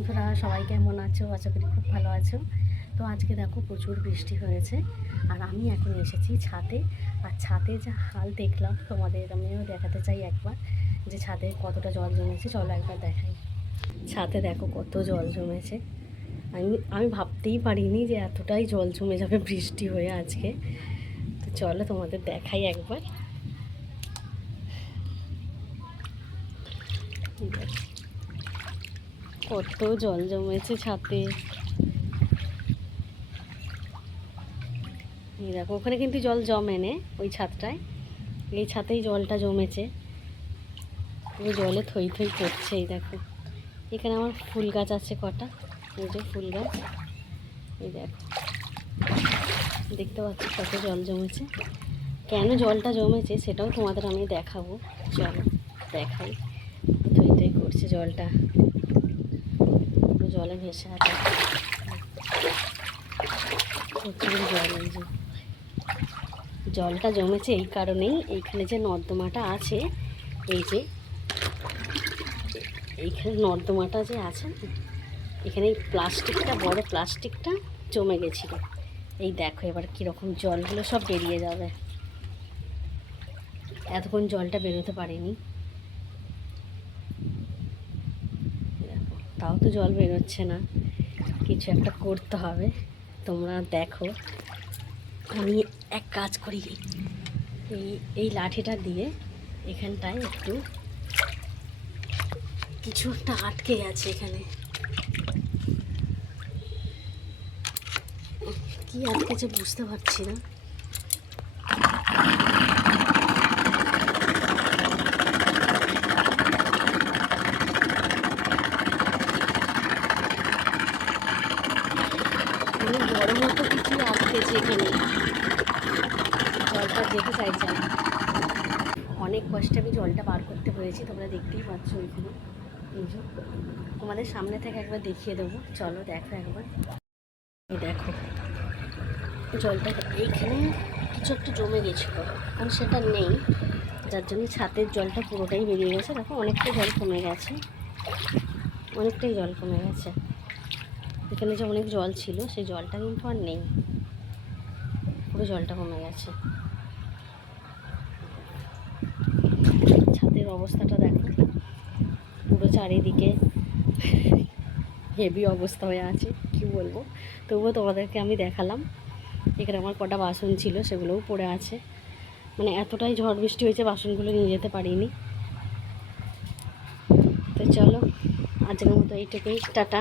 বন্ধুরা, সবাই কেমন আছো? আশা করি খুব ভালো আছো। তো আজকে দেখো প্রচুর বৃষ্টি হয়েছে, আর আমি এখন এসেছি ছাদে। আর ছাদে যা হাল দেখলাম তোমাদের আমিও দেখাতে চাই একবার, যে ছাদে কতটা জল জমেছে। চলো একবার দেখাই। ছাদে দেখো কত জল জমেছে। আমি ভাবতেই পারিনি যে এতটাই জল জমে যাবে বৃষ্টি হয়ে আজকে। তো চলো তোমাদের দেখাই একবার। কত জল জমেছে ছাদে। এই দেখো, ওখানে কিন্তু জল জমে নে, ওই ছাদটায়। এই ছাদেই জলটা জমেছে, ওই জলে থই থই করছে। এই দেখো, এখানে আমার ফুল গাছ আছে কটা, এই যে ফুল গাছ। এই দেখো, দেখতে পাচ্ছি কত জল জমেছে। কেন জলটা জমেছে সেটাও তোমাদের আমি দেখাবো। চলো দেখাই। থই থই করছে জলটা, পুরো জলে ভেসে আছে। প্রচুর জল। এই যে জলটা জমেছে এই কারণেই, এইখানে যে নর্দমাটা আছে, এই যে এইখানে নর্দমাটা যে আছে না, এখানে এই প্লাস্টিকটা, বড় প্লাস্টিকটা জমে গেছিলো। এই দেখো এবার কীরকম জলগুলো সব বেরিয়ে যাবে। এতক্ষণ জলটা বেরোতে পারেনি, দেখো তাও তো জল বেরোচ্ছে না। কিছু একটা করতে হবে, তোমরা দেখো। আমি এক কাজ করি, এই লাঠিটা দিয়ে এখানটায় একটু কিছু একটা আটকে গেছে। এখানে কি আটকেছে বুঝতে পারছি না। বড় মতো কিছু আটকেছে এখানে, জলটা যেতে চাইছে না। অনেক কষ্টে আমি জলটা বার করতে পেরেছি, তোমরা দেখতেই পাচ্ছ। ওইখানে এই যে তোমাদের সামনে থেকে একবার দেখিয়ে দেবো, চলো দেখো একবার। এই দেখো জলটা এইখানে কিছু একটা জমে গেছিলো, কারণ সেটা নেই, যার জন্য ছাদের জলটা পুরোটাই বেরিয়ে গেছে। দেখো অনেকটাই জল কমে গেছে, অনেকটাই জল কমে গেছে। এখানে যে অনেক জল ছিল সেই জলটা কিন্তু আর নেই, পুরো জলটা কমে গেছে। ছাদের অবস্থাটা দেখো, পুরো চারিদিকে হেভি অবস্থা হয়ে আছে, কি বলবো। তবুও তোমাদেরকে আমি দেখালাম। এখানে আমার কটা বাসন ছিল, সেগুলোও পড়ে আছে। মানে এতটাই ঝড় বৃষ্টি হয়েছে, বাসনগুলো নিয়ে যেতে পারিনি। তো চলো আজকের মতো এইটুকুই, টাটা।